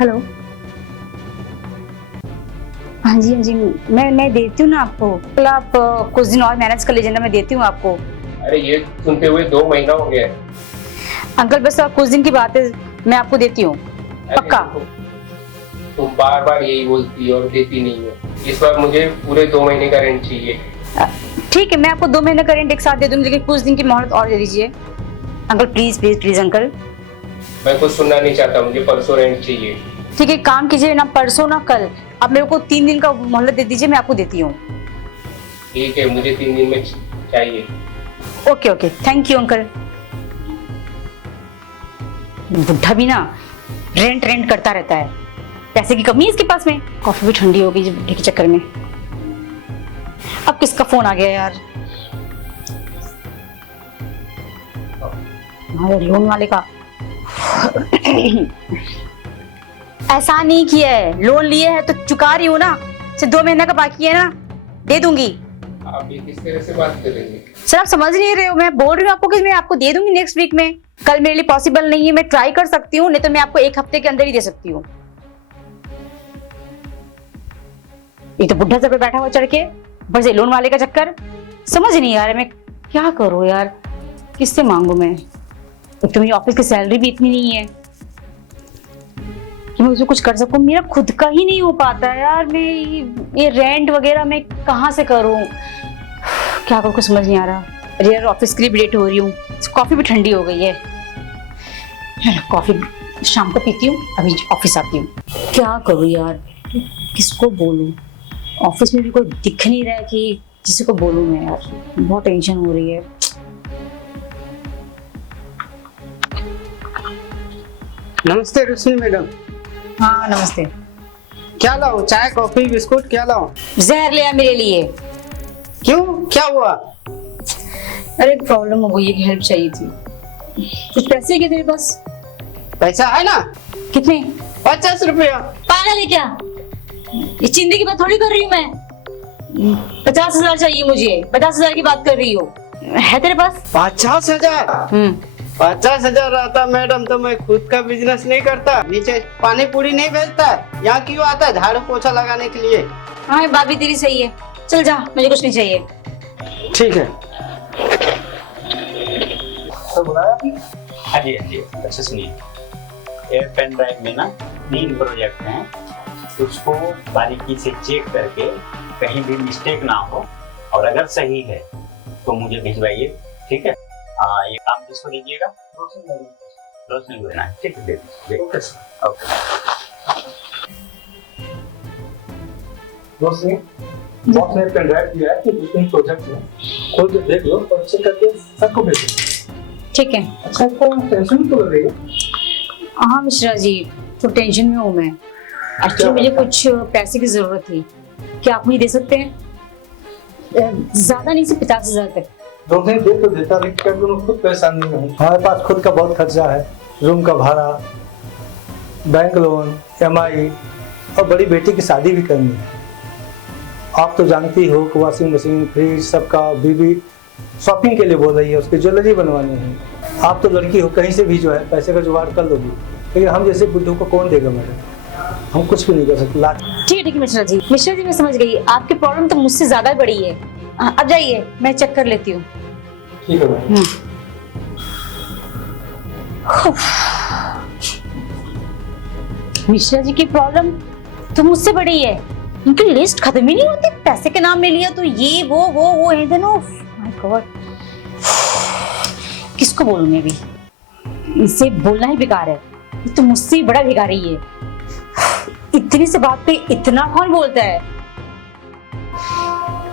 Hello. हाँ जी मैं देती हूँ ना आपको। कल आप कुछ दिन और मैनेज कर लीजिए ना, मैं देती हूँ आपको। अरे ये सुनते हुए 2 महीना हो गया है। अंकल बस कुछ दिन की बात है, मैं आपको देती हूँ पक्का। तुम बार बार यही बोलती हो और देती नहीं हो। इस बार मुझे पूरे 2 महीने का रेंट चाहिए। ठीक है, मैं आपको 2 महीने का रेंट एक साथ दे दूंगी, लेकिन कुछ दिन की मोहलत और दे दीजिए uncle. Please please please uncle. मैं कुछ सुनना नहीं चाहता, मुझे परसों रेंट चाहिए। ठीक है, काम कीजिए ना परसों ना कल, आप मेरे को 3 दिन का मोहलत दे दीजिए, मैं आपको देती हूँ। ठीक है, मुझे 3 दिन में चाहिए। Okay okay, thank you uncle. बुढ़ा भी ना रेंट रेंट करता रहता है, पैसे की कमी है इसके पास में। कॉफी भी ठंडी हो गई बुढ़े के चक्कर में। अब किसका फोन आ गया यार? हमारे लोन वाले का। ऐसा नहीं किया है, लोन लिए है तो चुका रही हूँ ना। सिर्फ 2 महीने का बाकी है ना, दे दूंगी। आप ये किस तरह से बात कर रही हैं? सर आप समझ नहीं रहे हो, मैं बोल रही हूँ आपको कि मैं आपको दे दूंगी नेक्स्ट वीक में। कल मेरे लिए पॉसिबल नहीं है, मैं ट्राई कर सकती हूँ, नहीं तो मैं आपको 1 हफ्ते के अंदर ही दे सकती हूँ। ये तो बुढ़ा सर पे बैठा हुआ चढ़ के, ऊपर से लोन वाले का चक्कर। समझ नहीं आ रहा मैं क्या करूँ यार, किससे मांगू मैं? एक तो मेरी ऑफिस की सैलरी भी इतनी नहीं है कि मैं उसमें कुछ कर सकूं। मेरा खुद का ही नहीं हो पाता है यार। मैं ये रेंट वगैरह मैं कहाँ से करूं? क्या करूं कुछ समझ नहीं आ रहा। अरे यार ऑफिस के लिए भी लेट हो रही हूँ, कॉफी भी ठंडी हो गई है। कॉफी शाम को पीती हूँ, अभी ऑफिस आती हूँ। क्या करूँ यार, किसको बोलूं? ऑफिस में भी कोई दिख नहीं रहा है कि किसी को बोलूं मैं यार। बहुत टेंशन हो रही है। नमस्ते रोशनी मैडम। हाँ नमस्ते। क्या लाऊं, चाय कॉफी बिस्कुट क्या लाऊं? जहर ले आ मेरे लिए। क्यों, क्या हुआ? अरे एक प्रॉब्लम हो गई है, हेल्प चाहिए थी। कुछ पैसे क्या तेरे पास? पैसा है ना? कितने? 50 रुपया। पागल है क्या? ये चिंदी की बात थोड़ी कर रही हूँ मैं। 50,000 चाहिए मुझे, 50,000 की बात कर रही हो। है तेरे पास? 50,000? 50,000 आता मैडम तो मैं खुद का बिजनेस नहीं करता, नीचे पानी पूरी नहीं बेचता। यहाँ क्यों आता है? झाड़ू पोछा लगाने के लिए। हाँ बात भी तेरी सही है, चल जा, मुझे कुछ नहीं चाहिए। ठीक है। तो बुलाया? हाँ जी अच्छा सुनिए, ये पेन ड्राइव में ना 3 प्रोजेक्ट हैं, उसको बारीकी से चेक करके कहीं भी मिस्टेक ना हो, और अगर सही है तो मुझे भिजवाइए, ठीक है? ये काम किसको दीजिएगा? रोशनी को देना है, ठीक है? ओके। रोशनी, बॉस ने पेन ड्राइव दिया है कि 2-3 प्रोजेक्ट में खोल के देख लो और चेक करके सबको भेजो। ठीक है। अच्छा तो टेंशन तो लग रही है? हाँ मिश्रा जी, तो टेंशन में हूँ मैं। एक्चुअली मुझे कुछ पैसे की जरूरत थी, क्या आप मुझे दे सकते हैं? ज्यादा नहीं, सिर्फ 50,000 तक। रोशनी दे तो देता, लेकिन खुद पैसा नहीं है। हमारे पास खुद का बहुत खर्चा है, रूम का भाड़ा, बैंक लोन, EMI और बड़ी बेटी की शादी भी करनी है। आप तो जानती हो कि वॉशिंग मशीन, फ्रिज सबका बीबी शॉपिंग के लिए बोल रही है, उसकी ज्वेलरी बनवानी है। आप तो लड़की हो, कहीं से भी जो है पैसे का जुगाड़ कर लोगी, लेकिन हम जैसे बुद्धू को कौन देगा मैडम? हम कुछ भी नहीं कर सकते। ठीक है मिश्रा जी, मैं समझ गई। आपकी प्रॉब्लम तो मुझसे ज्यादा बड़ी है। अब जाइए, मैं चेक कर लेती हूँ। ठीक है मैडम। मिश्रा जी की प्रॉब्लम तो मुझसे बड़ी है। उनकी लिस्ट खत्म ही नहीं होती, पैसे के नाम में लिया तो ये वो है देनो। माय गॉड, किसको बोलूं मैं भी? इनसे बोलना ही बेकार है, ये तो मुझसे ही बड़ा भिखारी है। इतनी से बात पे इतना कौन बोलता है?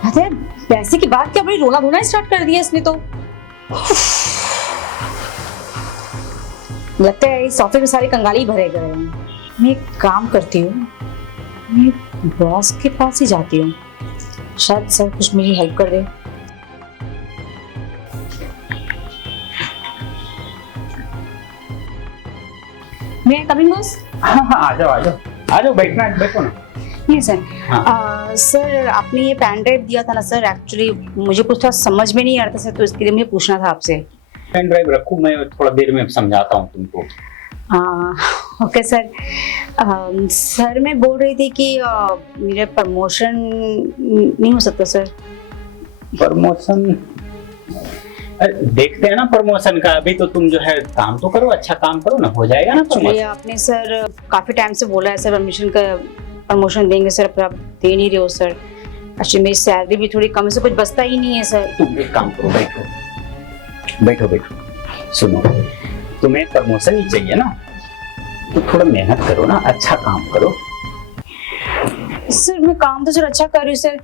अरे पैसे की बात क्या, बड़ी रोना धोना स्टार्ट कर दिया इसने तो। लगता है इस ऑफिस में सारे कंगाली भरे गए हैं। मैं एक काम करती हूँ, मैं बॉस के पास ही जाती हूँ, शायद सर कुछ मेरी हेल्प कर दे। मैं कमिंग बॉस? हाँ आ जाओ बैठो ना। ये सर। सर आपने ये पेन ड्राइव दिया था ना सर, एक्चुअली मुझे कुछ थोड़ा समझ में नहीं आ रहा था सर, तो इसके लिए मुझे पूछना था आपसे। पेन ड्राइव रखूँ, मैं थोड़ा देर में समझाता हूँ तुमको। Okay sir. सर मैं बोल रही थी कि मेरा प्रमोशन नहीं हो सकता सर। प्रमोशन देखते हैं ना, प्रमोशन का। अभी तो तुम जो है काम तो करो, अच्छा काम करो ना, हो जाएगा ना चलिए, प्रमोशन। आपने सर काफी टाइम से बोला है सर परमिशन का प्रमोशन देंगे सर, पर आप दे नहीं रहे हो सर। एक्चुअली मेरी सैलरी भी थोड़ी कम से कुछ बचता ही नहीं है सर। तुम एक काम करो, बैठो बैठो बैठो। सुनो, तुम्हें प्रमोशन ही चाहिए ना, तो थोड़ा मेहनत करो ना, अच्छा काम करो। सर मैं काम तो सर अच्छा कर रही हूँ सर।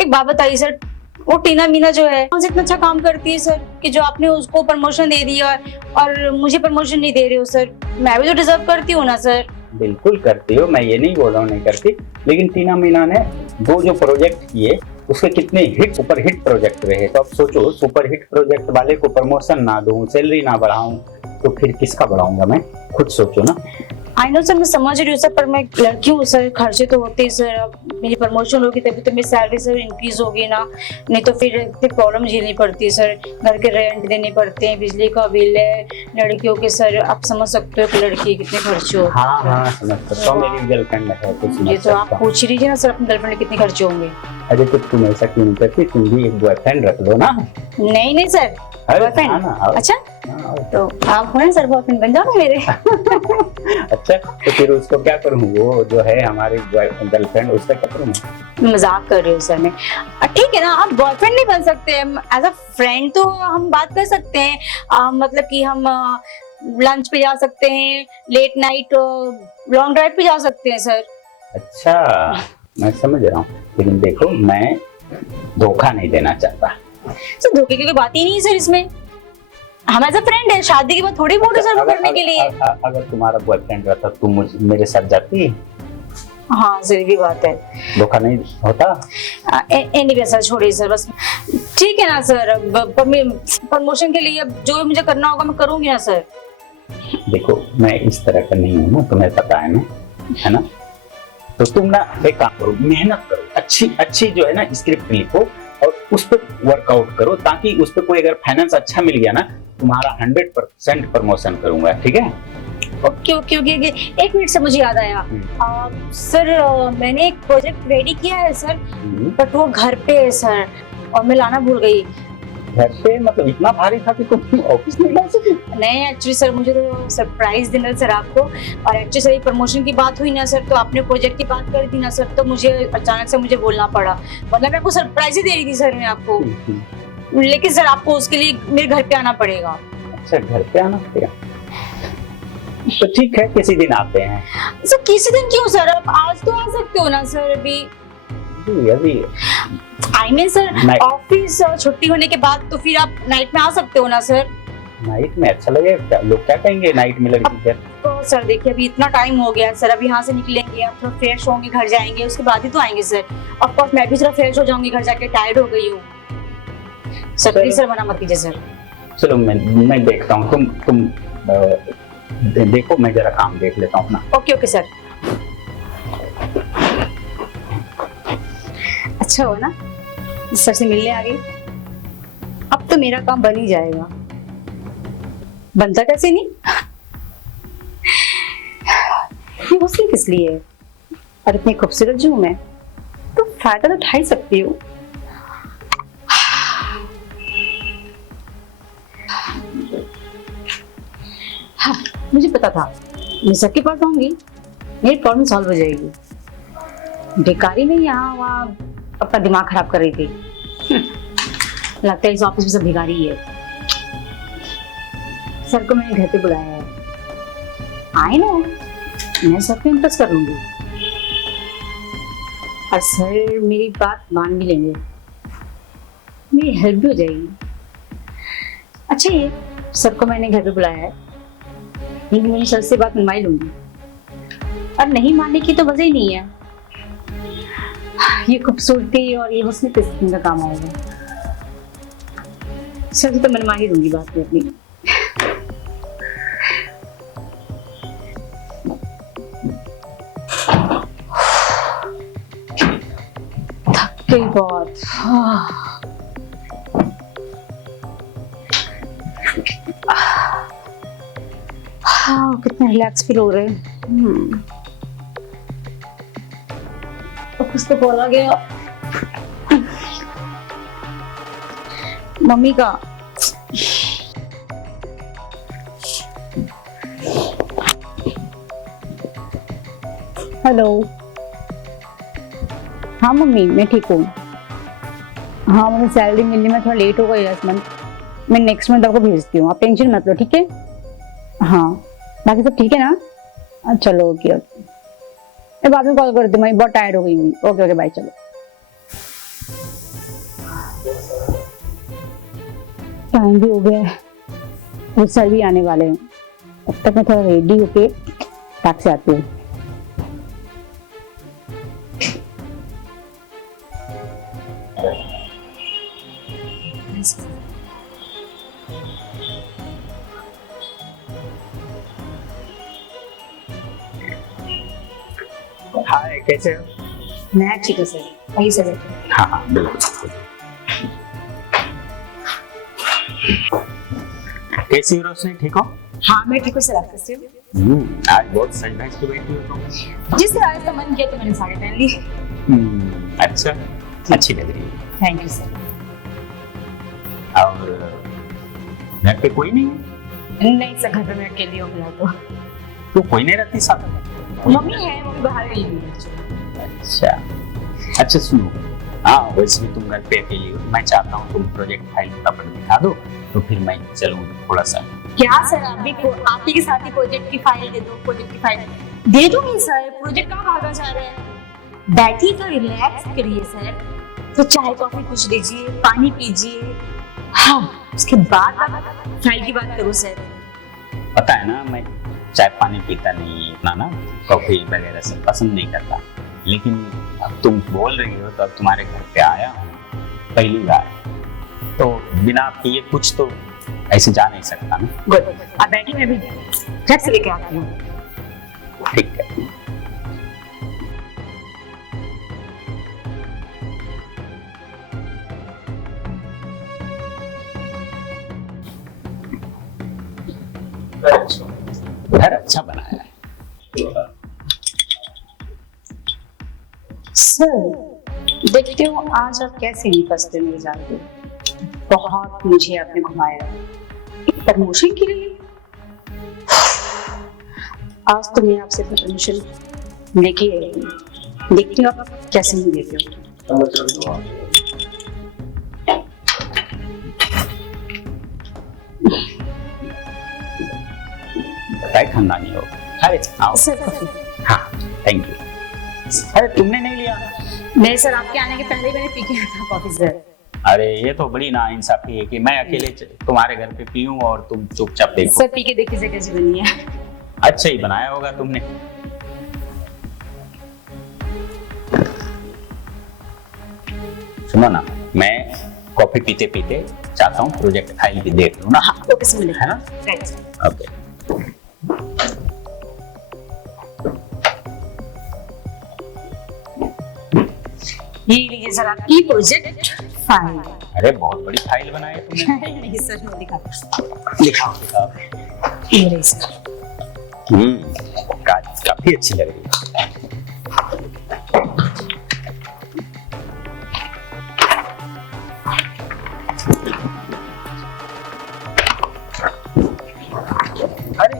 एक बात बताइए सर, वो टीना मीना जो है कौन से इतना अच्छा काम करती है सर कि जो आपने उसको प्रमोशन दे दिया और मुझे प्रमोशन नहीं दे रहे हो सर। मैं भी तो डिजर्व करती हूँ ना सर। बिल्कुल करती हो, मैं ये नहीं बोल रहा हूँ नहीं करती, लेकिन टीना मीना ने वो जो प्रोजेक्ट किए उसके कितने हिट सुपर हिट प्रोजेक्ट रहे। तो अब सोचो, सुपर हिट प्रोजेक्ट वाले को प्रमोशन ना दूं, सैलरी ना बढ़ाऊं, तो फिर किसका बढ़ाऊंगा मैं? खुद सोचो ना। आई नो सर, मैं समझ रही हूँ सर, पर मैं लड़की हूँ सर, खर्चे तो होते ही सर। अब मेरी प्रमोशन होगी तभी तो मेरी सैलरी सर इंक्रीज होगी ना, नहीं तो फिर इतनी प्रॉब्लम झेलनी पड़ती है सर। घर के रेंट देने पड़ते हैं, बिजली का बिल है, लड़कियों के सर आप समझ सकते हो कि लड़की कितने खर्चे होते हैं। हाँ समझ सकता हूँ, मेरी गर्लफ्रेंड है तो समझ ये तो आप सकता हूँ। पूछ लीजिए ना सर अपनी गर्लफ्रेंड के कितने खर्चे होंगे। अरे तो तुम ऐसा क्यों नहीं करती, तुम भी एक बॉयफ्रेंड रख लो ना। नहीं नहीं सर, अरे बॉयफ्रेंड? हाँ ना, आओ। अच्छा हाँ, तो आप हो ना सर, बॉयफ्रेंड बन जाओ ना मेरे। अच्छा तो फिर उसको क्या करूँ, वो जो है हमारी गर्लफ्रेंड, उसका क्या करूँ? मजाक कर रही हूँ सर मैं। ठीक है ना, आप बॉयफ्रेंड नहीं बन सकते, एज अ फ्रेंड तो हम बात कर सकते हैं। मतलब कि हम लंच पे जा सकते हैं, लेट नाइट लॉन्ग ड्राइव पे जा सकते हैं सर। अच्छा मैं समझ रहा हूँ, लेकिन देखो मैं धोखा नहीं देना चाहता। सर धोखे की कोई बात ही नहीं है सर इसमें। हम एज अ फ्रेंड है, शादी के बाद थोड़ी बोलो सर वो करने के लिए। अगर तुम्हारा बॉयफ्रेंड रहता तुम मेरे साथ जाती? हाँ सर ये बात है। धोखा नहीं होता। एनीवे सर छोड़िए सर, बस ठीक है ना सर। प्रमोशन के लिए अब जो भी मुझे करना होगा मैं करूंगी ना सर। देखो मैं इस तरह का नहीं हूँ ना, तुम्हें पता है ना, है ना? तो तुम ना एक काम करो, मेहनत करो, अच्छी अच्छी जो है ना स्क्रिप्ट लिखो और उस पर वर्कआउट करो, ताकि उस पर कोई अगर फाइनेंस अच्छा मिल गया ना, तुम्हारा 100% प्रमोशन करूंगा, ठीक है? Okay okay okay okay. एक मिनट से मुझे याद आया सर, मैंने एक प्रोजेक्ट रेडी किया है सर, बट वो घर पे है सर और मैं लाना भूल गई। घर पे मतलब इतना भारी था कि तुम ऑफिस नहीं ला सके? नहीं एक्चुअली सर मुझे तो सरप्राइज देना सर आपको, और एक्चुअली सर प्रमोशन की बात हुई ना सर, तो आपने प्रोजेक्ट की बात कर दी ना सर, तो मुझे अचानक से मुझे बोलना पड़ा, वरना मैं आपको सरप्राइज ही दे रही थी सर मैं आपको। लेकिन सर आपको उसके लिए मेरे घर पे आना पड़ेगा। अच्छा घर पे आना पड़ेगा, तो ठीक है किसी दिन आते हैं। सर किसी दिन क्यों सर, आप आज तो आ सकते हो ना सर। अभी आई मीन सर ऑफिस छुट्टी होने के बाद तो फिर आप नाइट में आ सकते हो ना सर। नाइट में अच्छा लगेगा? लोग क्या कहेंगे नाइट में लड़की घर? तो सर देखिए अभी इतना टाइम हो गया सर, अभी यहाँ से निकलेंगे, अब थोड़ा फ्रेश होंगे, घर जाएंगे, उसके बाद ही तो आएंगे सर। ऑफ कोर्स मैं भी थोड़ा फ्रेश हो जाऊंगी, घर जाके टायर्ड हो गई हूँ सर। प्लीज सर मना मत कीजिए सर। चलो मैं देखता हूँ, तुम देखो, मैं जरा काम देख लेता हूँ अपना। Okay okay sir. अच्छा हो ना सर से मिलने आ गई, अब तो मेरा काम बन ही जाएगा। बनता कैसे नहीं, ये हुस्न किस लिए है, और इतनी खूबसूरत जो हूं मैं, तो फायदा तो उठा ही सकती हूँ। हाँ, मुझे पता था मैं सबके पास आऊंगी, मेरी प्रॉब्लम सॉल्व हो जाएगी। बेकारी में यहाँ वहाँ अपना दिमाग खराब कर रही थी। लगता है इस ऑफिस में सब भिखारी ही है। सर को मैंने घर पे बुलाया है, आई नो मैं सबको इम्प्रेस कर लूंगी, और सर मेरी बात मान भी लेंगे, मेरी हेल्प भी हो जाएगी। अच्छा ये सर को मैंने घर पे बुलाया है, लेकिन मैं सर से बात मनवा ही लूंगी, और नहीं मानने की तो वजह ही नहीं है। ये खूबसूरती और ये हुस्न किस किस्म का काम आएगा, सर से तो मनवा ही दूंगी बात में अपनी। थक गई बहुत। हाँ कितना रिलैक्स फील हो रहा है। कुछ तो बोला गया मम्मी का। हेलो, हाँ मम्मी मैं ठीक हूँ। हाँ मम्मी सैलरी मिलने में थोड़ा लेट हो गई इस मंथ, मैं नेक्स्ट मंथ आपको भेजती हूँ, आप टेंशन मत लो, ठीक है। हाँ बाकी सब ठीक है ना? चलो ओके ओके, मैं बाद में कॉल करती हूँ, मैं बहुत टायर्ड हो गई हूँ। Okay okay bye. चलो टाइम भी हो गया है, वो सर भी आने वाले हैं, तब तक मैं थोड़ा रेडी होके टैक्सी आती हूँ। हाय, कैसे हो? मैं ठीक हूँ सर, वही सर। हाँ हाँ बिल्कुल। कैसी हो रोशनी, ठीक हो? हाँ मैं ठीक हूँ सर, आप कैसे हो? आज बहुत सज धज के बैठी हो तुम। जिस तरह आज का मन किया तो मैंने साड़ी पहन ली। अच्छा, अच्छी लग रही है। Thank you sir. और घर पे कोई नहीं है? नहीं सर, घर पे मैं अकेली हूँ फिलहाल तो कोई नहीं रहती साथ में? तो। मम्मी है, मम्मी बाहर गई हुई है। अच्छा अच्छा, सुनो, हाँ वैसे भी तुम घर पे अकेली हो, मैं चाहता हूँ तुम प्रोजेक्ट फाइल फटाफट दिखा दो तो फिर मैं चलूँ थोड़ा सा। क्या सर, आप ही के साथ ही प्रोजेक्ट की फाइल दे दो, प्रोजेक्ट की फाइल दे दूंगी सर। प्रोजेक्ट कहाँ भागा जा रहा है, बैठिए तो रिलैक्स करिए सर। तो चाय कॉफी कुछ दीजिए, पानी पीजिए, हाँ उसके बाद आप फाइल की बात करो सर। पता है ना, मैं चाय पानी पीता नहीं इतना ना, कॉफी वगैरह सब पसंद नहीं करता, लेकिन अब तुम बोल रही हो तो अब तुम्हारे घर पे आया पहली बार, तो बिना पिए कुछ तो ऐसे जा नहीं सकता ना। गुड, आप बैठिए, मैं भी झट से लेके आती हूँ। ठीक है। घर अच्छा बनाया है सर। देखते हो आज आप कैसे नहीं फंसते मेरे जाल पे। बहुत मुझे आपने घुमाया प्रमोशन के लिए। आज तो मैं आपसे परमिशन लेके आई हूँ, देखती हूँ आप कैसे नहीं देते हो। खानदानी हो। अरे आओ सर। हाँ थैंक यू। अरे तुमने नहीं लिया? नहीं सर, आपके आने के पहले ही मैंने पी के आया था कॉफी सर। अरे ये तो बड़ी नाइंसाफी है कि मैं अकेले तुम्हारे घर पे पीऊं और तुम चुपचाप देखो। सर पी के देखिए कैसी बनी है। अच्छा ही बनाया होगा तुमने। सुनो ना, मैं कॉफी पीते पीते चाहता हूँ प्रोजेक्ट फाइल भी देख लूँ ना। हाँ, ओके सर, है ना? राइट। ओके। ये लीजिए सर आपकी प्रोजेक्ट फाइल। अरे बहुत बड़ी फाइल बनाई है तुमने। नहीं सर, मैं दिखाओ दिखाओ। ये रही सर। काफी अच्छी लग रही है। अरे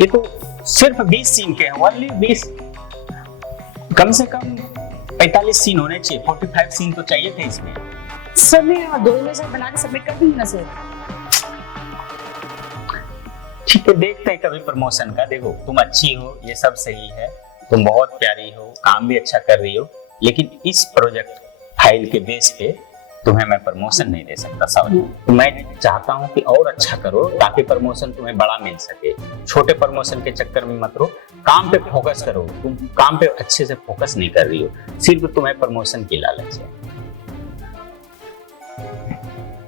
ये तो सिर्फ 20 सीन के हैं, ओनली 20। कम से कम 45 सीन होने चाहिए, 45 सीन तो चाहिए थे इसमें। सर मैं 2 में से बना के सबमिट कर दूंगी ना सर। ठीक है, देखते हैं कभी प्रमोशन का। देखो तुम अच्छी हो, ये सब सही है, तुम बहुत प्यारी हो, काम भी अच्छा कर रही हो, लेकिन इस प्रोजेक्ट फाइल के बेस पे तुम्हें मैं प्रमोशन नहीं दे सकता सावनी। तो मैं चाहता हूँ कि और अच्छा करो ताकि प्रमोशन तुम्हें बड़ा मिल सके। छोटे प्रमोशन के चक्कर में मत रहो, काम पे फोकस करो। तुम काम पे अच्छे से फोकस नहीं कर रही हो, सिर्फ तुम्हें प्रमोशन की लालच है।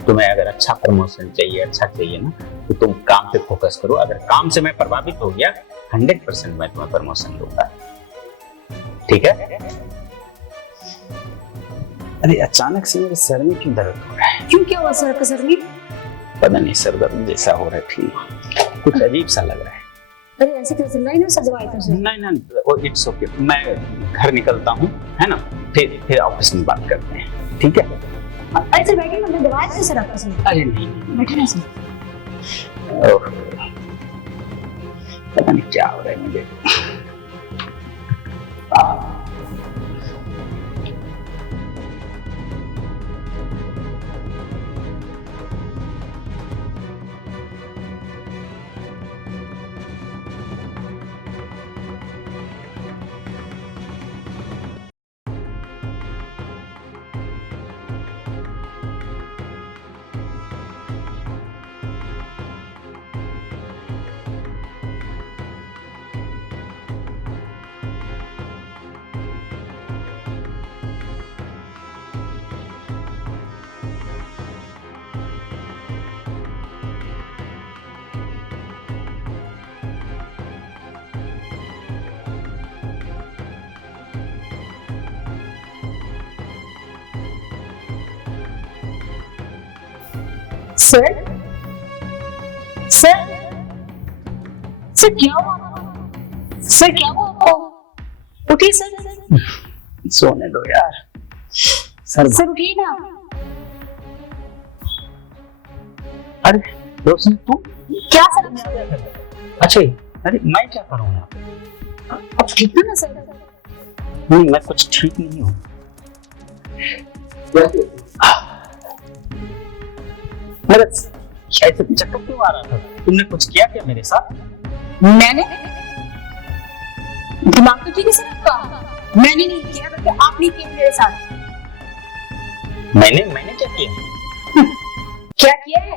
तुम्हें अगर अच्छा प्रमोशन चाहिए, अच्छा चाहिए ना, तो तुम काम पे फोकस करो। अगर काम से मैं प्रभावित हो गया 100% मैं तुम्हें प्रमोशन दूंगा, ठीक है? अरे अचानक से मेरे सर में क्यों दर्द हो रहा है? क्यों, क्या हुआ सर का सर में? पता नहीं, सर दर्द जैसा हो रहा है, ठीक कुछ अजीब सा लग रहा है। अरे ऐसे कैसे चल रहा है ना सब दवाई तो नहीं नहीं वो इट्स ओके, मैं घर निकलता हूँ, है ना, फिर ऑफिस में बात करते हैं, ठीक है? अरे सर बैठिए, मतलब दवाई से सर आपका सर अरे नहीं बैठे ना सर। ओह, पता नहीं क्या हो रहा है मुझे। सर सर सर क्या हुआ? सर क्या हुआ आपको? उठिए सर। सोने दो यार, सर उठिए ना। अरे रोशनी तू क्या सर? अच्छा, अरे मैं क्या करूँगा? अब ठीक है ना सर? नहीं, मैं कुछ ठीक नहीं हूँ। मेरा ऐसे चक्कर क्यों आ रहा था? तुमने कुछ किया क्या मेरे साथ? मैंने? दिमाग तो ठीक है सर आपका। मैंने नहीं किया, बल्कि आपने किया मेरे साथ। मैंने क्या किया? क्या किया है?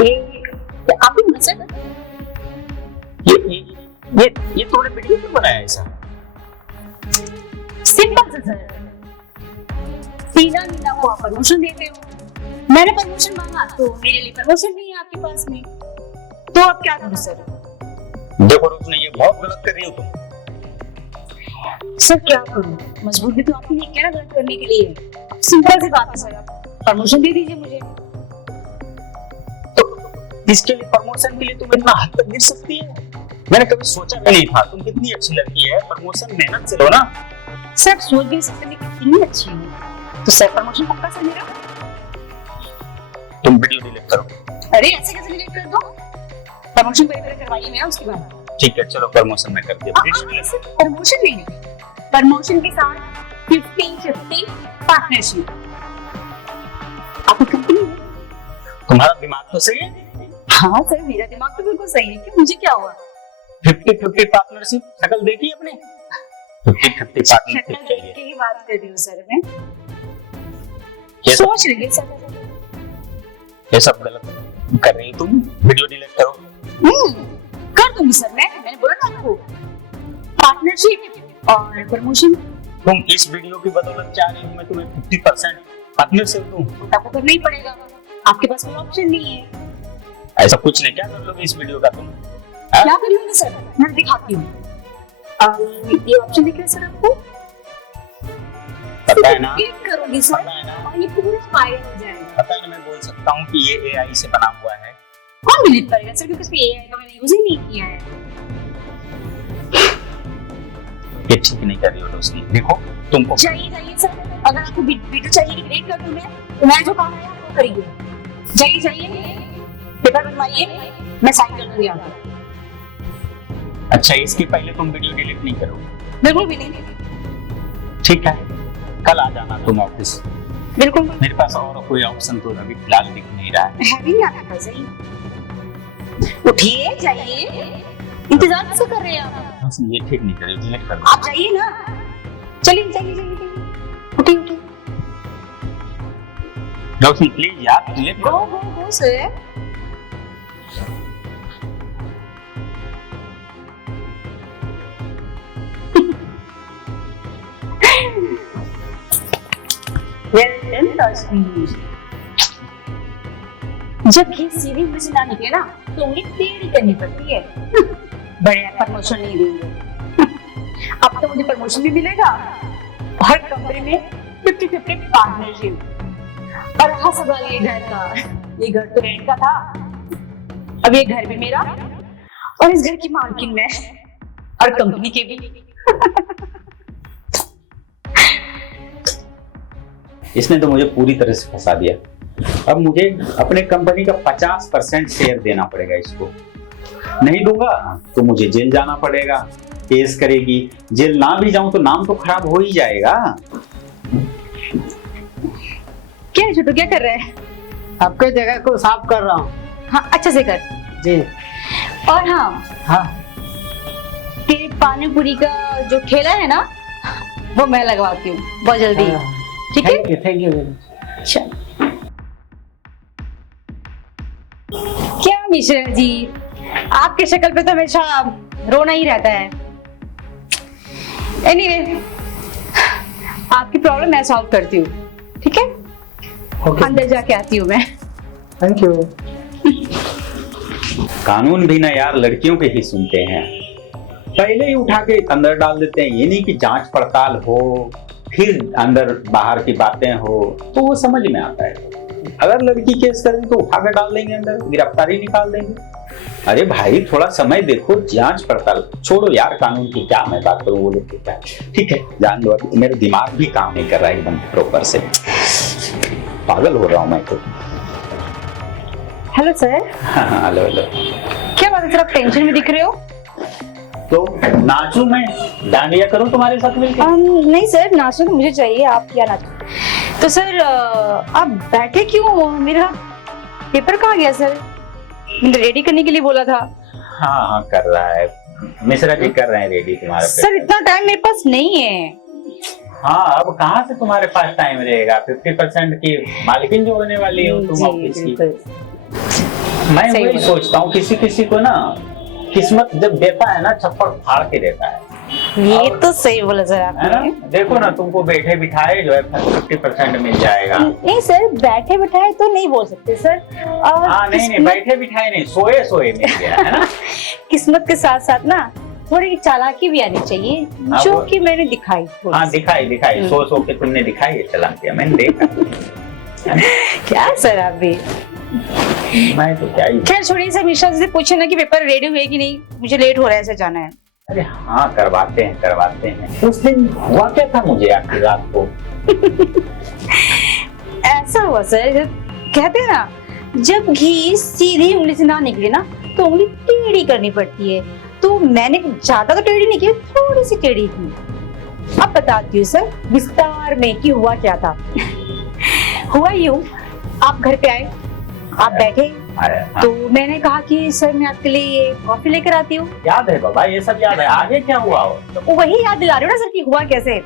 ये आप ही ना सर? ये तूने वीडियो क्यों बनाया ऐसा? सिंपल सा सर, सीधा मीना को आप प्रमोशन देते हो, मैंने प्रमोशन मांगा तो मेरे लिए प्रमोशन नहीं है आपके पास में, तो अब क्या करूं सर? देखो रोशनी, ये बहुत गलत कर रही हो तुम। सर क्या करूं, मजबूरी तो आपकी नहीं क्या गलत करने के लिए? सिंपल सी बात है सर, आप प्रमोशन दे दीजिए मुझे। तो इसके लिए, प्रमोशन के लिए तुम इतना हद तक गिर सकती है? मैंने कभी सोचा भी नहीं था। तुम कितनी अच्छी लड़की है, प्रमोशन मेहनत से लो ना। सर सोच भी सकते मैं कितनी अच्छी हूँ, तो सर प्रमोशन पक्का सर मेरा। तुम वीडियो डिलीट करो। अरे ऐसे कैसे डिलीट कर दो? प्रमोशन पहले करवाइए मेरा, उसके बाद। ठीक है, चलो प्रमोशन मैं कर दिया। प्रमोशन नहीं, प्रमोशन के साथ 50-50 पार्टनरशिप। आपकी कंपनी है? तुम्हारा दिमाग तो सही है? हाँ सर, मेरा दिमाग तो बिल्कुल सही है। क्यों, मुझे क्या हुआ? 50-50 पार्टनरशिप, शकल देखी अपने? 50-50 पार्टनरशिप चाहिए। की ही बात कर रही हूँ सर मैं। ये सब सोच रही सर, ये सब गलत कर रही हो तुम। वीडियो डिलीट करो। कर दूंगी सर मैंने बोला ना आपको, पार्टनरशिप और प्रमोशन। तुम इस वीडियो की बदौलत चाह रही हो मैं तुम्हें 50% पार्टनरशिप दूं? आपको करना ही पड़ेगा, आपके पास कोई ऑप्शन नहीं है। ऐसा कुछ नहीं। क्या कर लोगे इस वीडियो का तुम? क्या कर लूंगी सर, मैं दिखाती हूँ। ये ऑप्शन दिख रहा है सर आपको? पता है ना? क्लिक करोगी सर, पता है ना? और ये पूरा फाइल हो जाएगा। पता है ना, मैं बोल सकता हूँ कि ये AI से बना हुआ है। कौन डिलीट करेगा सर, क्योंकि इसमें AI का मैंने यूज ही नहीं किया है। ये ठीक नहीं कर रही हो रोशनी। देखो तुमको जाइए सर, अगर आपको वीडियो चाहिए डिलीट कर दूं मैं, तो मैं जो काम है आप वो करिए। जाइए, पेपर बनवाइए, मैं साइन कर दूंगी आपको। अच्छा, इसके पहले तुम वीडियो डिलीट नहीं करोगे? बिल्कुल भी नहीं। ठीक है, कल आ जाना तुम ऑफिस। बिल्कुल। मेरे पास और कोई ऑप्शन तो अभी फिलहाल दिख नहीं रहा है। भी आपके पास ही। उठिए, जाइए, इंतजार कैसे कर रहे हैं आप? ये ठीक नहीं कर रही, डिलीट कर दो। आप जाइए ना, चलिए, उठिए। रोशनी प्लीज यार, डिलीट करो। गो सर। जब ये सीधी मुझे ना निकले ना, तो उन्हें टेढ़ी करनी पड़ती है। बड़े प्रमोशन नहीं देंगे। अब तो मुझे प्रमोशन भी मिलेगा और कंपनी में 50-50 पार्टनरशिप। और रहा सवाल ये घर का, ये घर तो रेंट का था, अब ये घर भी मेरा और इस घर की मालकिन मैं और कंपनी के भी। इसने तो मुझे पूरी तरह से फंसा दिया। अब मुझे अपने कंपनी का 50% शेयर देना पड़ेगा इसको। नहीं दूंगा तो मुझे जेल जाना पड़ेगा, केस करेगी। जेल ना भी जाऊं तो नाम तो खराब हो ही जाएगा। क्या छोटू, क्या कर रहे हैं? आपके जगह को साफ कर रहा हूँ। हाँ, अच्छे से कर। जी। और हाँ, तेरे पानी पूरी का जो ठेला है ना, वो मैं लगवाती हूँ बहुत जल्दी। ठीक है? Thank you. अच्छा। क्या मिश्रा जी, आपके शक्ल पे तो हमेशा रोना ही रहता है। एनीवे, आपकी प्रॉब्लम मैं सॉल्व करती हूँ, ठीक है? अंदर जाके आती हूँ मैं। Thank you. कानून भी ना यार लड़कियों के ही सुनते हैं, पहले ही उठा के अंदर डाल देते हैं। ये नहीं कि जांच पड़ताल हो, फिर अंदर बाहर की बातें हो, तो वो समझ में आता है। अगर लड़की केस करेगी तो उठा के डाल देंगे अंदर, गिरफ्तारी निकाल देंगे। अरे भाई थोड़ा समय देखो, जांच पड़ताल छोड़ो यार, कानून की क्या मैं बात करूं, वो लोग की क्या। ठीक है, जान लो, मेरा दिमाग भी काम नहीं कर रहा है एकदम प्रॉपर से, पागल हो रहा हूं मैं तो। Hello sir. हाँ, हेलो हेलो। क्या बात है सर, आप टेंशन में दिख रहे हो? तो नाचूं मैं, डांडिया करूं तुम्हारे साथ मिलकर? नहीं सर, नाचना तो मुझे चाहिए, आप क्या नाचो। तो सर आप बैठे क्यों? मेरा पेपर कहाँ गया सर? मैंने रेडी करने के लिए बोला था। हाँ, कर रहा है मिश्रा जी, कर रहे हैं रेडी तुम्हारा पेपर। सर इतना टाइम मेरे पास नहीं है। हाँ, अब कहाँ से तुम्हारे पास टाइम रहेगा? 50% की मालकिन जो होने वाली हो तुम ऑफिस की। मैं वही सोचता हूँ, किसी किसी को ना किस्मत जब देता है ना, छप्पड़ फाड़ के देता है। ये तो सही बोला सर आपने। है ना? देखो ना, तुमको बैठे बिठाए जो है 50% मिल जाएगा। नहीं सर, बैठे बिठाए तो नहीं बोल सकते सर। हाँ, नहीं, बैठे बिठाए नहीं, सोए सोए मिल गया, है ना? किस्मत के साथ साथ ना थोड़ी चालाकी भी आनी चाहिए, जो कि मैंने दिखाई। हाँ, दिखाई सो सो के तुमने दिखाई है चालाकी, मैंने देखा। क्या सर आप भी। मैं तो क्या ही। खैर छोड़िए सर, मिश्रा जी से पूछे ना कि पेपर रेडी हुए कि नहीं, मुझे लेट हो रहा है सर, जाना है। अरे हाँ, करवाते हैं। उस दिन हुआ क्या था मुझे आखिर रात को? ऐसा हुआ सर, कहते हैं ना, जब घी सीधी उंगली से ना निकले ना तो उंगली टेढ़ी करनी पड़ती है। तो मैंने ज्यादा तो टेढ़ी नहीं की, थोड़ी सी टेढ़ी की। अब बताती हूँ सर विस्तार में कि हुआ क्या था। हुआ यूं, आप घर पे आए, आप बैठे, तो मैंने कहा कि सर मैं आपके लिए ये कॉफी लेकर आती हूँ। याद है बाबा, ये सब याद है। आगे क्या हुआ हो? तो वही याद दिला रही हूँ ना सर कि हुआ कैसे।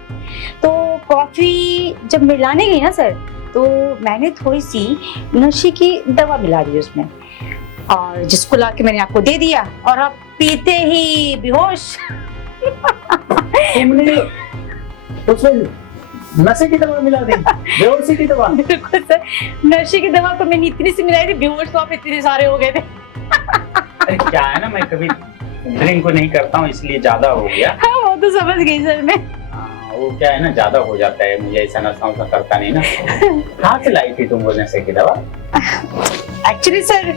तो कॉफी जब मिलाने गई ना सर, तो मैंने थोड़ी सी नशे की दवा मिला दी उसमें, और जिसको लाके मैंने आपको दे दिया, और आप पीते ही बेहोश। उसमें नशे की दवा मिला दी? बेहोशी की दवा? बिल्कुल सर, नशे की दवा तो मैंने इतनी सी मिलाई थी, बेहोश तो आप इतने सारे हो गए थे। अरे क्या है ना, मैं कभी ड्रिंक को नहीं करता हूँ, इसलिए ज्यादा हो गया। हाँ, वो तो समझ गई सर मैं। वो क्या है ना, ज्यादा हो जाता है, मुझे ऐसा नशा वशा करता नहीं ना। कहाँ से लाई थी तुम वो नशे की दवा? एक्चुअली सर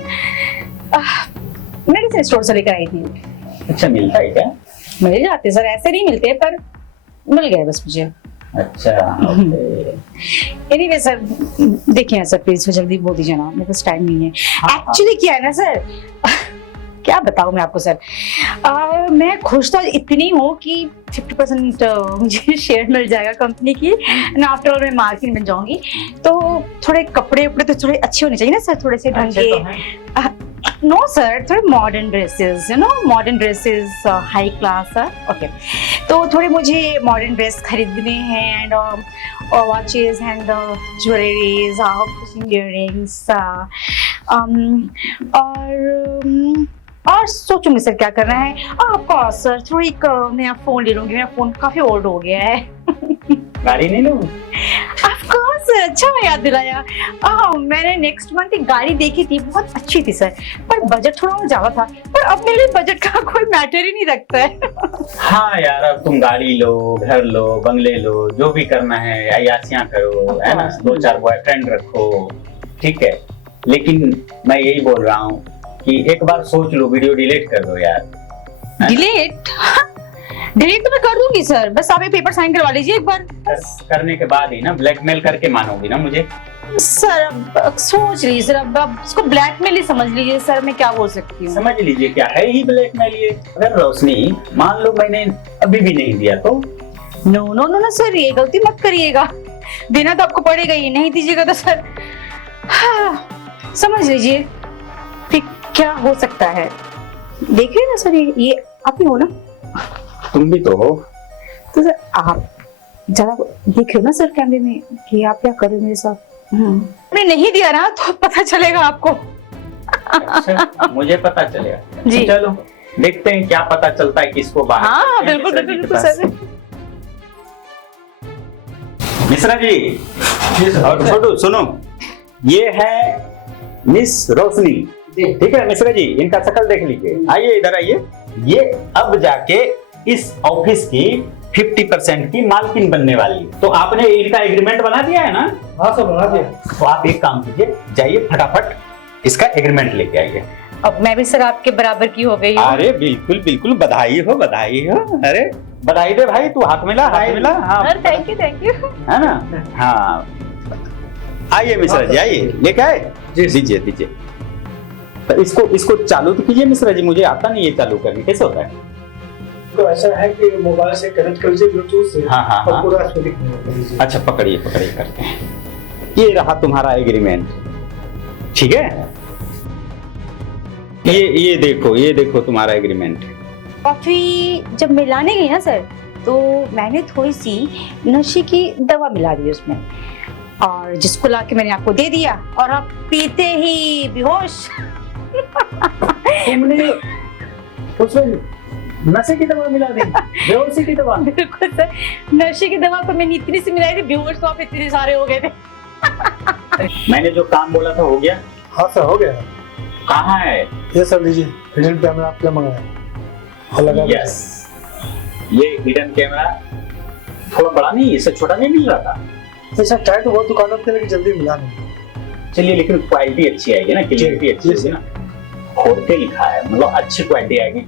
मेडिसिन स्टोर से लेकर आई थी। अच्छा, मिलता है क्या? मिल जाते सर, ऐसे नहीं मिलते, पर मिल गए बस मुझे। अच्छा। एनीवे सर, देखिए ना सर, प्लीज जल्दी बोल दीजिए ना, मेरे पास टाइम नहीं है। एक्चुअली क्या है ना सर, क्या बताऊं मैं आपको सर, मैं खुश तो इतनी हूँ कि 50% मुझे शेयर मिल जाएगा कंपनी की, एंड आफ्टर ऑल मैं मार्केट बन जाऊंगी। तो थोड़े कपड़े तो थोड़े अच्छे होने चाहिए ना सर, थोड़े से ढंग के। नो सर, थोड़े modern dresses, you know, modern dresses, high class. Okay, तो थोड़े मुझे मॉडर्न ड्रेस खरीदने हैं, and watches and jewelleries, earrings, और सोचूंगी सर क्या करना है। आपका सर थोड़ी एक नया फोन ले लूंगी, मेरा फोन काफी ओल्ड हो गया है। गाड़ी नहीं लूं? ऑफ कोर्स सर अच्छा याद दिलाया। मैंने नेक्स्ट मंथ एक गाड़ी देखी थी, बहुत अच्छी थी सर, पर बजट थोड़ा और ज्यादा था। पर अब मेरे लिए बजट का कोई मैटर ही नहीं रखता है। हाँ यार, अब तुम गाड़ी लो, घर लो, बंगले लो, जो भी करना है अय्यासियां करो, है ना, 2-4 बॉयफ्रेंड रखो, ठीक है। लेकिन मैं यही बोल रहा हूँ कि एक बार सोच लो, वीडियो डिलीट कर दो यार। डिलीट? डिलीट तो मैं कर दूंगी सर, बस आप एक पेपर साइन करवा लीजिए एक बार। करने के बाद ही ना ब्लैकमेल करके मानोगी ना मुझे। सर अब सोच लीजिए सर, अब इसको ब्लैकमेल ही समझ लीजिए सर, मैं क्या बोल सकती हूँ। समझ लीजिए क्या है ही ब्लैकमेल ये। अगर रोशनी मान लो मैंने अभी भी नहीं दिया तो? No no no no sir, ये गलती मत करिएगा, देना तो आपको पड़ेगा ही, नहीं दीजिएगा तो सर समझ लीजिए फिर क्या हो सकता है। देखिए ना सर, ये आप ही हो ना? तुम भी तो हो। तो सर आप जरा देखिए ना सर कैमरे में कि आप क्या कर रहे हो मेरे साथ। मैं नहीं दिया ना तो पता चलेगा आपको। अच्छा, मुझे पता चलेगा जी। चलो देखते हैं क्या पता चलता है किसको बाहर। हाँ बिल्कुल मिश्रा जी के बिल्कुल पास। सर। मिश्रा जी और छोटू सुनो, ये है मिस रोशनी, ठीक है। मिश्रा जी इनका शक्ल देख लीजिए, आइए इधर आइए। ये अब जाके इस ऑफिस की 50% की मालकिन बनने वाली है। तो आपने इनका एग्रीमेंट बना दिया है ना? हाँ सर बना दिया। तो आप एक काम कीजिए, जाइए फटाफट इसका एग्रीमेंट लेके आइए। अब मैं भी सर आपके बराबर की हो गई हूँ। अरे बिल्कुल बिल्कुल, बधाई हो बधाई हो। अरे बधाई दे भाई, तू हाथ मिला हाथ मिला। हाँ थैंक यू है ना। हाँ आइए मिश्रा जी आइए, लेके आए जी, दीजिए दीजिए। तो इसको चालू तो कीजिए मिश्रा जी, मुझे आता नहीं है चालू करने, कैसे होता है? तो ऐसा है कि मोबाइल से कनेक्ट कर लीजिए ब्लूटूथ से। हाँ, हाँ, और हाँ। पूरा इसको दिखने दीजिए। अच्छा पकड़िए पकड़िए करते हैं। ये रहा तुम्हारा एग्रीमेंट, ठीक है। ये देखो तुम्हारा एग्रीमेंट। कॉफी जब मिलाने गई ना सर, तो मैंने थोड़ी सी नशे की दवा मिला दी उसमें, और जिसको लाके मैंने आपको दे दिया, और आप पीते ही बेहोश। तुमने उसमें नशे की दवा मिला दी? बेहोशी की दवा? बिल्कुल सर, नशे की दवा को मैंने इतनी सी मिलाई थी, बेहोश तो आप इतने सारे हो गए थे। मैंने जो काम बोला था हो गया? हाँ सर हो गया। कहाँ है? ये सब लीजिए, हिडन कैमरा आपके लिए मंगाया और लगा दिया। यस, ये हिडन कैमरा थोड़ा बड़ा नहीं, इससे छोटा नहीं मिल रहा था? ऐसा टाइट बहुत दुकानों पे, लेकिन जल्दी मिला नहीं। चलिए लेकिन क्वालिटी अच्छी आएगी ना, क्लियरिटी अच्छी होगी ना। खोल के लिखा है, मतलब अच्छी क्वालिटी आएगी।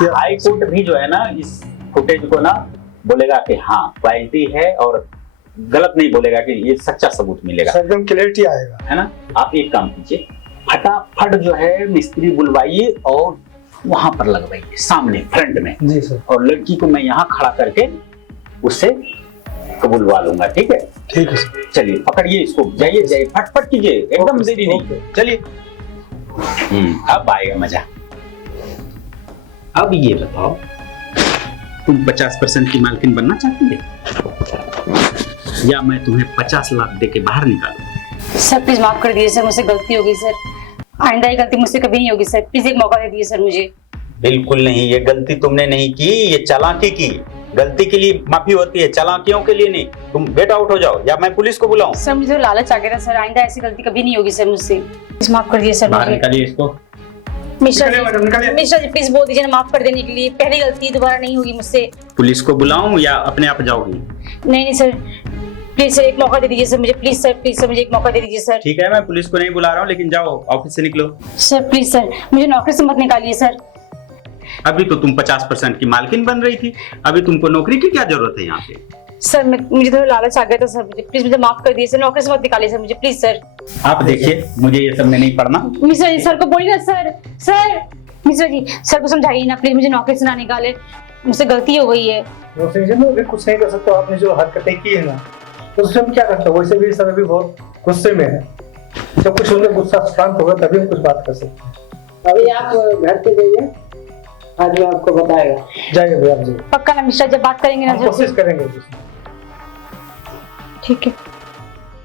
हाई कोर्ट भी जो है ना, इस फुटेज को ना बोलेगा कि हाँ क्वालिटी है, और गलत नहीं बोलेगा कि ये सच्चा सबूत मिलेगा, एकदम क्लियरिटी आएगा, है ना। आप एक काम कीजिए, फटाफट जो है मिस्त्री बुलवाइए और वहां पर लगवाइए सामने फ्रंट में। जी सर। और लड़की को मैं यहाँ खड़ा करके उससे कबूलवा लूंगा, ठीक है? ठीक है सर। चलिए पकड़िए इसको, जाइए जाइए फटफट कीजिए, एकदम देरी नहीं, चलिए। अब आएगा मजा। अब ये बताओ, तुम 50% की मालकिन बनना चाहती है, या मैं तुम्हें 50 लाख दे के बाहर निकालूं? सर प्लीज माफ कर दीजिए सर, मुझसे गलती हो गई सर, आइंदा ये गलती मुझसे कभी नहीं होगी सर, प्लीज एक मौका दे दीजिए सर मुझे। बिल्कुल नहीं, ये गलती तुमने नहीं की, ये चालाकी की। गलती के लिए माफी होती है, चालाकियों के लिए नहीं। तुम गेट आउट हो जाओ, या मैं पुलिस को बुलाऊं? सर मुझे तो लालच आ गया था सर, आइंदा ऐसी गलती कभी नहीं होगी सर मुझसे, प्लीज माफ कर दीजिए सर बाहर मुझे। निकालिए इसको। मिश्रा निकालिए। जी, मिश्रा जी प्लीज बोल दीजिए ना माफ कर देने के लिए, पहली गलती दोबारा नहीं होगी मुझसे। पुलिस को बुलाऊं या अपने आप जाओगी? नहीं सर, प्लीज सर एक मौका दे दीजिए सर मुझे, प्लीज सर मुझे एक मौका दे दीजिए सर। ठीक है, मैं पुलिस को नहीं बुला रहा हूँ, लेकिन जाओ ऑफिस से निकलो। सर प्लीज सर मुझे नौकरी से मत निकालिए सर। अभी तो तुम 50% की मालकिन बन रही थी, अभी तुमको नौकरी की क्या जरूरत है यहाँ पे? सर मुझे थोड़ा लालच आ गया था सर, मुझे प्लीज मुझे माफ कर दीजिए सर, नौकरी से मत निकालिए सर मुझे, प्लीज सर। आप देखिए, मुझे ये सब में नहीं पढ़ना। मिश्रा जी सर को बोलिए ना sir, sir Mishra ji sir को समझाइए ना प्लीज, मुझे नौकरी से ना निकाले, मुझसे गलती हो गई है। रोशनी जी मैं भी कुछ नहीं कर सकता, आपने जो हरकतें की है ना, तो उससे हम क्या करते हैं। वैसे भी सर अभी बहुत गुस्से में है, जब कुछ उनका गुस्सा शांत होगा तभी हम कुछ बात कर सकते हैं। अभी आप घर पे जाइए, आज मैं आपको बताएगा। जाइए भैया आप जाइए, पक्का ना मिश्रा, जब बात करेंगे ना हम जब। कोशिश करेंगे। ठीक है।